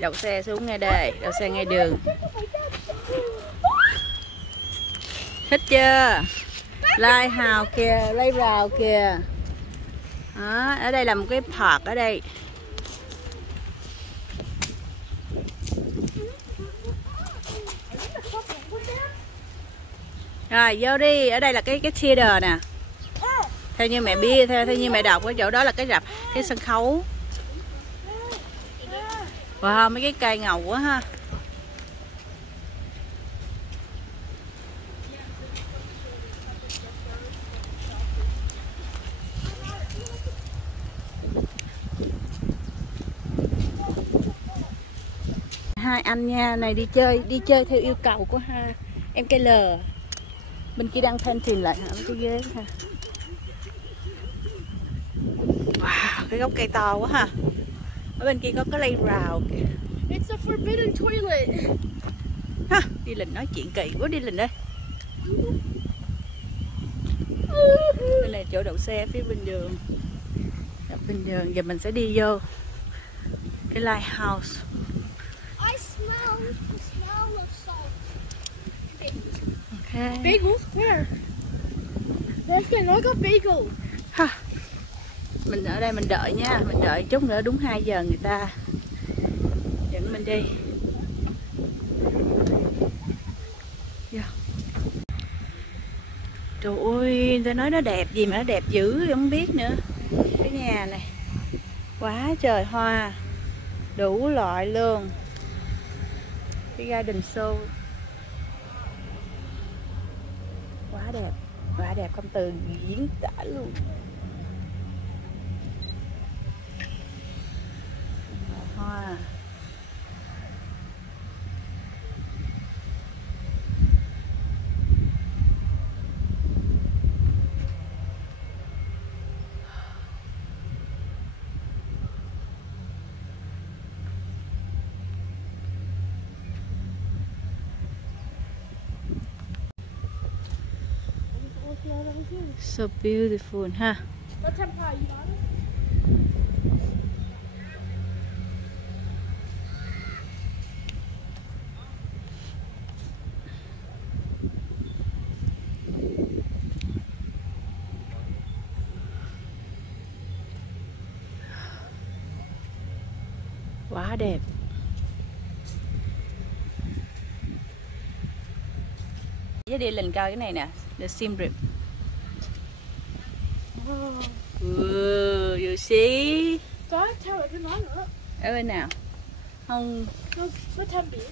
đậu xe xuống ngay đây, đậu xe ngay đường. Thích chưa? Lighthouse kìa, lấy vào kìa. Đó, ở đây là một cái park ở đây. Rồi vô đi, ở đây là cái theater nè. Theo như mẹ biết, theo như mẹ đọc, cái chỗ đó là cái rạp, cái sân khấu. Wow, mấy cái cây ngầu quá ha. Hai anh nha, này đi chơi theo yêu cầu của hai em cây L. Bên kia đang painting lại hả, cái ghế ha. Wow, cái gốc cây to quá ha. Ở bên kia có cái lay rào kìa. It's a forbidden toilet. Ha, đi Linh nói chuyện kỳ quá, đi Linh ơi. Đây là chỗ đậu xe phía bên đường. Bên đường, giờ mình sẽ đi vô cái lighthouse. I smell the smell of salt. Okay. Bagels? Where? There's I got bagel. Ha. Mình ở đây mình đợi nha, mình đợi chút nữa đúng 2 giờ người ta dẫn mình đi. Yeah. Trời ơi, tôi nói nó đẹp gì mà nó đẹp dữ không biết nữa. Cái nhà này quá trời hoa, đủ loại luôn. Cái garden show quá đẹp không từ diễn tả luôn. Hoa. So beautiful ha. What temper are you on? Quá đẹp. Với đi lên coi cái này nè, the Sim Rip. You see? Đó, theo lại cái nói nữa. Ở bên nào? Không. Nó thăm biển.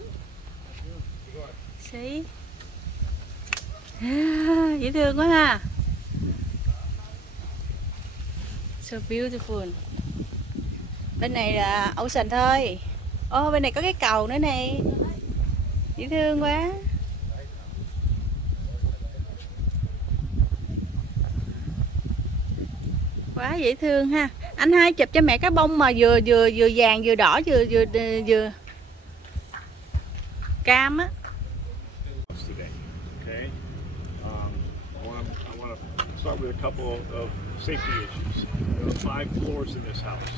See? Dễ thương quá ha. So beautiful. Bên này là ocean thôi. Ô, bên này có cái cầu nữa nè. Dễ thương quá. Quá dễ thương ha. Anh hai chụp cho mẹ cái bông mà vừa vàng vừa đỏ vừa cam á. Okay. I want to start with a couple of safety issues. There are 5 floors in this house.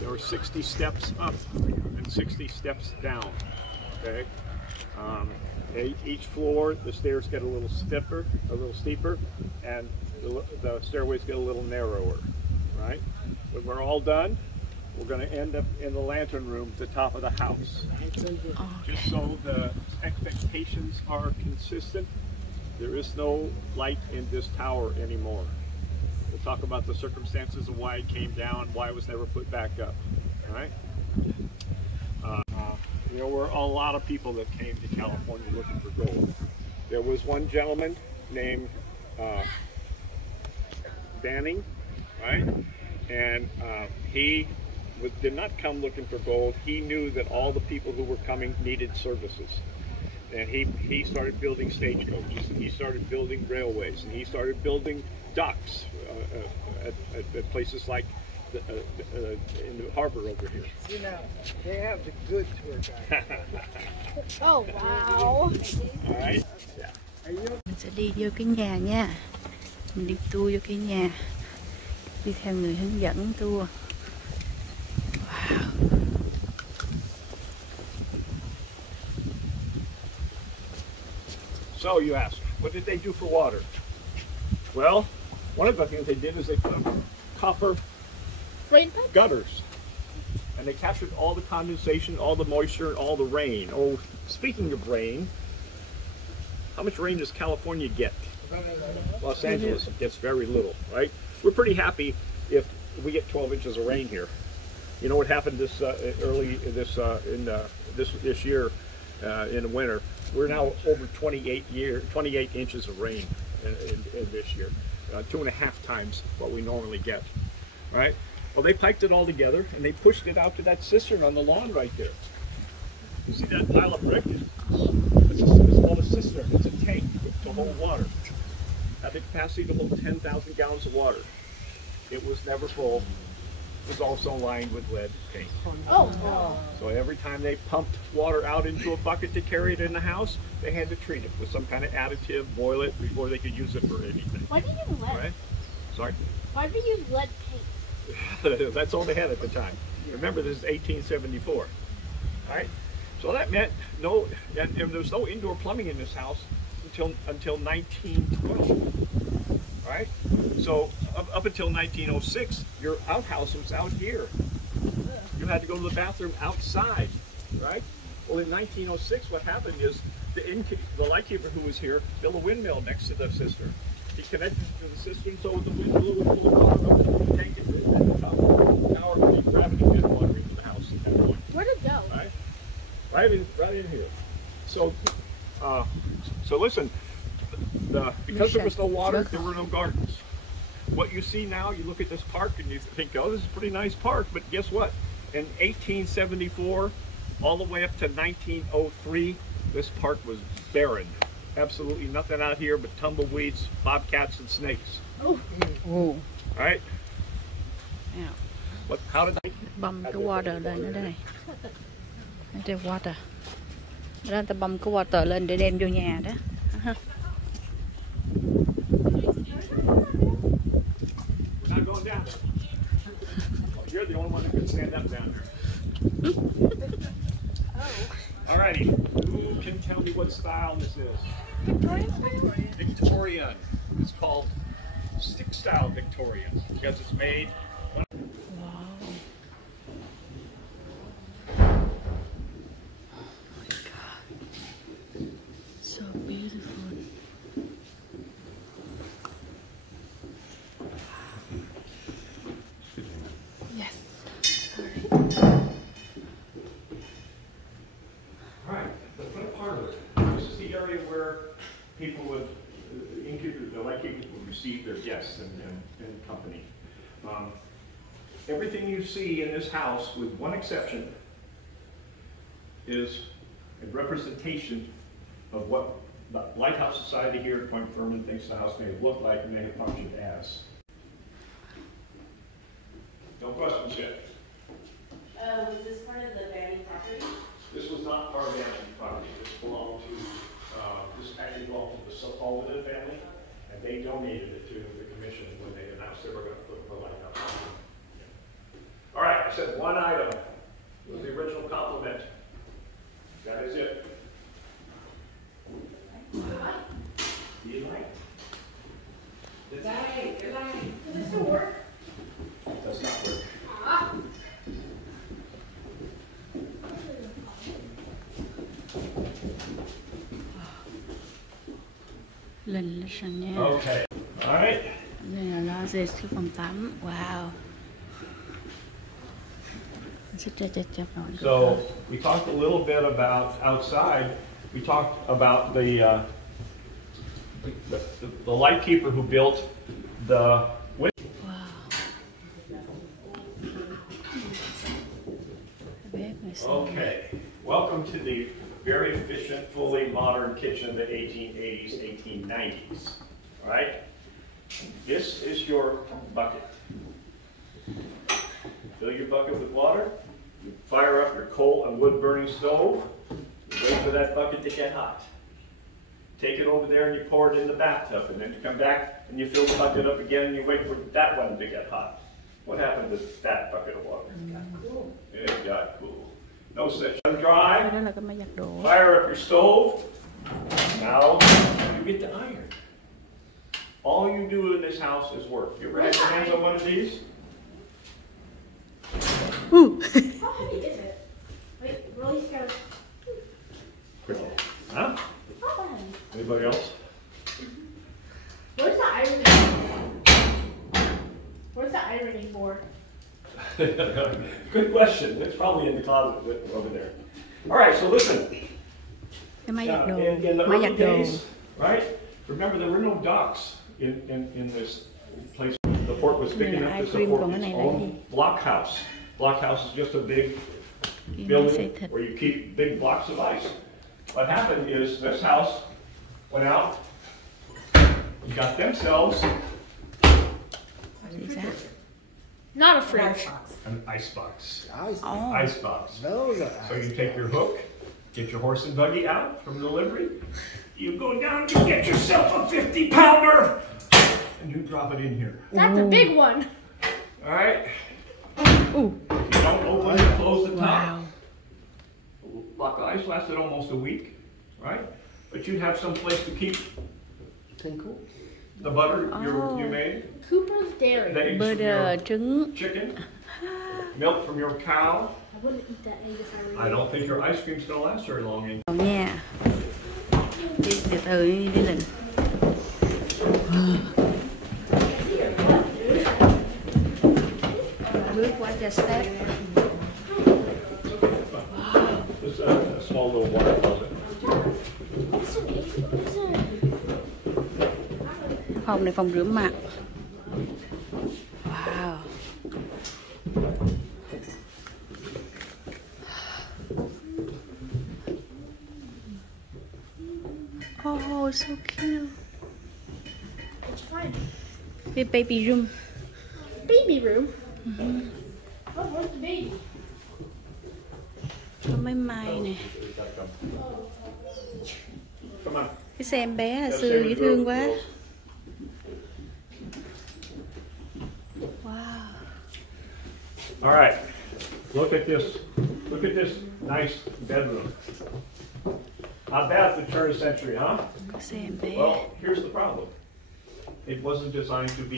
There are 60 steps up and 60 steps down. Okay. Each floor, the stairs get a little steeper, and the stairways get a little narrower, right? When we're all done, we're going to end up in the lantern room at the top of the house. Just so the expectations are consistent, there is no light in this tower anymore. We'll talk about the circumstances of why it came down, why it was never put back up, all right? There were a lot of people that came to California looking for gold. There was one gentleman named Banning, right? And he did not come looking for gold. He knew that all the people who were coming needed services. And he started building stagecoaches, and he started building railways, and he started building docks at places like in the harbor over here. See now, they have the good tour guide. Oh wow. All right. Yeah. Mình sẽ đi vô cái nhà nha. Mình đi tour vô cái nhà. Đi theo người hướng dẫn tour. Wow. So you ask, what did they do for water? Well, one of the things they did is they put copper gutters. And they captured all the condensation, all the moisture, and all the rain. Oh, speaking of rain, how much rain does California get? Los Angeles gets very little, right? We're pretty happy if we get 12 inches of rain here. You know what happened this this year in the winter? We're now over 28 inches of rain in this year, 2.5 times what we normally get, right? Well, they piped it all together and they pushed it out to that cistern on the lawn right there. You see that pile of brick? It's called a cistern. It's a tank to hold water. Had the capacity to hold 10,000 gallons of water. It was never full. It was also lined with lead paint. Oh. So every time they pumped water out into a bucket to carry it in the house, they had to treat it with some kind of additive, boil it before they could use it for anything. Why did you use lead? Right? Sorry? Why did you use lead paint? That's all they had at the time. Remember, this is 1874. All right? So that meant and there was no indoor plumbing in this house until 1912. Right? So up until 1906, your outhouse was out here. You had to go to the bathroom outside, right? Well, in 1906, what happened is the lightkeeper who was here built a windmill next to the cistern. He connected to the cistern so the windmill would pull water up and the tank into the top tower to keep gravity and water into the house at that point. Where'd it go? Right in here. So listen. Because there was no water, there were no gardens. What you see now, you look at this park and you think, oh, this is a pretty nice park, but guess what? In 1874, all the way up to 1903, this park was barren. Absolutely nothing out here but tumbleweeds, bobcats, and snakes. Oh. All right? Yeah. How did I... Bầm cái water lên ở đây. Ở đây water. Ở đây ta bầm cái water lên để đem vô nhà đó. We're not going down there. You're the only one that can stand up down there. Alrighty, who can tell me what style this is? Victorian. It's called stick style Victorian because it's made. So beautiful. Yes. All right, the front parlor. This is the area where people would, the lightkeepers would receive their guests and company. Everything you see in this house, with one exception, is a representation of what the Lighthouse Society here at Point Fermin thinks the house may have looked like and may have functioned as. No questions yet. Was this part of the abandoned property? This was not part of the abandoned property. This belonged to, this actually belonged to the Sepulveda family, and they donated it to the commission when they announced they were going to put the lighthouse. All right, I said one item. It was the original compliment. That is it. The light. The light. Does this still work? It does not work. Lên sân nha. Okay. All right. Đây là lounge, cái phòng tắm. Wow. So we talked a little bit about outside. We talked about the lightkeeper who built the window. Wow. Okay, welcome to the very efficient, fully modern kitchen of the 1880s, 1890s. All right, this is your bucket. Fill your bucket with water. You fire up your coal and wood burning stove. You wait for that bucket to get hot. Take it over there and you pour it in the bathtub, and then you come back and you fill the bucket up again and you wait for that one to get hot. What happened to that bucket of water? It got cool. No such. Dry. Fire up your stove. Now you get the iron. All you do in this house is work. You ever had your hands on one of these? Ooh. How heavy is it? Wait, really scared. Huh? Not that heavy. Anybody else? Where's the ironing for? Where's the ironing for? Good question. It's probably in the closet over there. All right, so listen. Cái máy giặt đồ. In the Máy early giặt đồ. days, right? Remember, there were no docks in this place. The port was big enough to support its own blockhouse. Blockhouse is just a big building where you keep big blocks of ice. What happened is this house went out, got themselves Not a fridge. an ice box. Oh. Ice box. Those are So you take your hook, get your horse and buggy out from the livery, you go down, you get yourself a 50-pounder, and you drop it in here. That's a big one. All right? Ooh. You don't open and close the top. Wow. Block of ice lasted almost a week, right? But you'd have some place to keep the butter you made, Cooper's Dairy. the eggs from Butter, your trứng. chicken, milk from your cow. I wouldn't eat that egg if I were I don't think your ice cream's gonna last very long. Đâu nha. Đi từ từ đi Linh. Bước qua cho step. It's a small little water closet. Phòng này phòng rửa mặt. Wow. Oh, so cute. It's fine. The baby room. Baby room? Oh, where's the baby? Có mấy mai nè. Come on. Cái xe em bé là xưa dễ thương quá. Wow. All right. Look at this. Look at this nice bedroom. Not bad for the turn of the century, huh? Cái xe em bé. Well, here's the problem. It wasn't designed to be.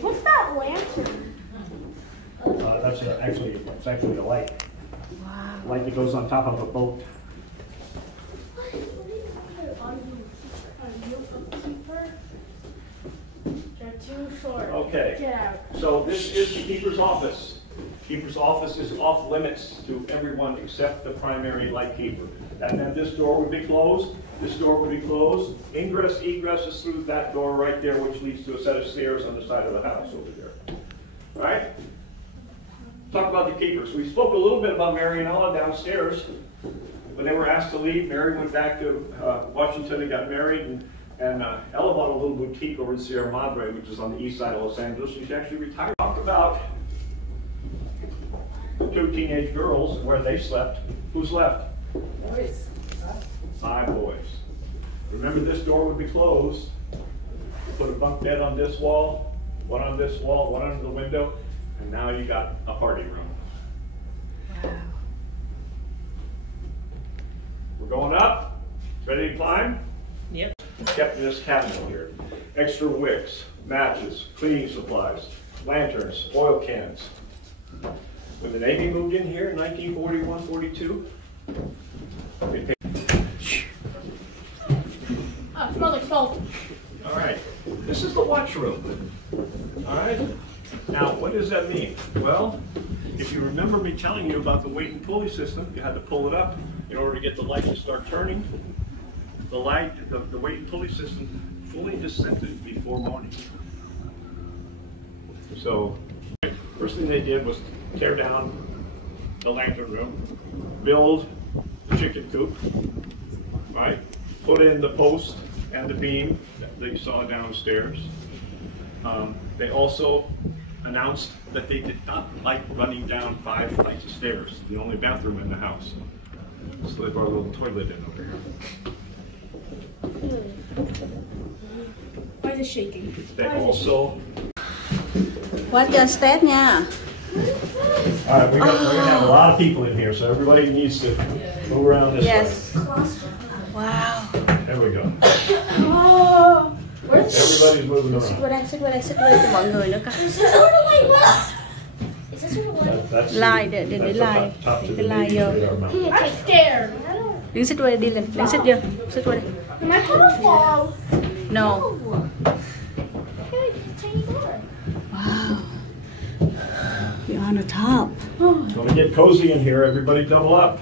What's that lantern? It's actually a light. Wow. Light that goes on top of a boat. They're too short. Okay. Get out. So this is the keeper's office. Keeper's office is off limits to everyone except the primary light keeper. That meant this door would be closed, this door would be closed. Ingress, egress is through that door right there, which leads to a set of stairs on the side of the house over there. All right? Talk about the keepers. We spoke a little bit about Mary and Ella downstairs. When they were asked to leave, Mary went back to Washington and got married, and Ella bought a little boutique over in Sierra Madre, which is on the east side of Los Angeles. She actually retired. Talk about the two teenage girls, where they slept. Who's left? Boys. 5 boys. Remember, this door would be closed. Put a bunk bed on this wall, one on this wall, one under the window, and now you got a party room. Wow. We're going up. Ready to climb? Yep. Kept in this cabinet here. Extra wicks, matches, cleaning supplies, lanterns, oil cans. When the Navy moved in here in 1941-42, they paid. Oh, it smells like salt. All right, this is the watch room. All right, now what does that mean? Well, if you remember me telling you about the weight and pulley system, you had to pull it up in order to get the light to start turning. The weight and pulley system fully descended before morning. So, first thing they did was tear down the lantern room, build the chicken coop, right? Put in the post and the beam that you saw downstairs. They also announced that they did not like running down 5 flights of stairs, the only bathroom in the house. So they brought a little toilet in over here. Why is it shaking? They also Qua trên step nha. All right, we're gonna have a lot of people in here, so everybody needs to move around this Yes. way. Wow. There we go. Oh. Everybody's moving Xích around. qua đây, xích qua đây, xích lên cho mọi người nữa coi. Is this sort of like what? Is this sort of like? That's Like để that's the like. top Để to cái the like vô. radar mountain. I'm scared. I don't. Đứng xích qua đây, đi lên, đứng xích vô, xích qua đây. Am I gonna fall? No. Okay, tiny door. Wow. You're on the top. It's gonna get cozy in here. Everybody double up.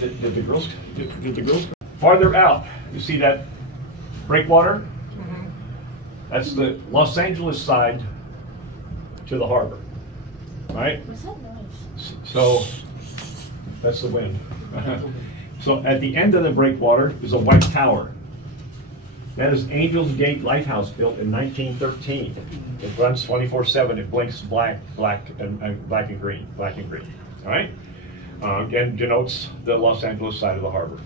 Did the girls? Did the girls? Farther out, you see that breakwater? That's the Los Angeles side to the harbor, right? What's that noise? So that's the wind. So at the end of the breakwater is a white tower. That is Angel's Gate Lighthouse, built in 1913. It runs 24/7. It blinks black and green. All right. Again, denotes the Los Angeles side of the harbor.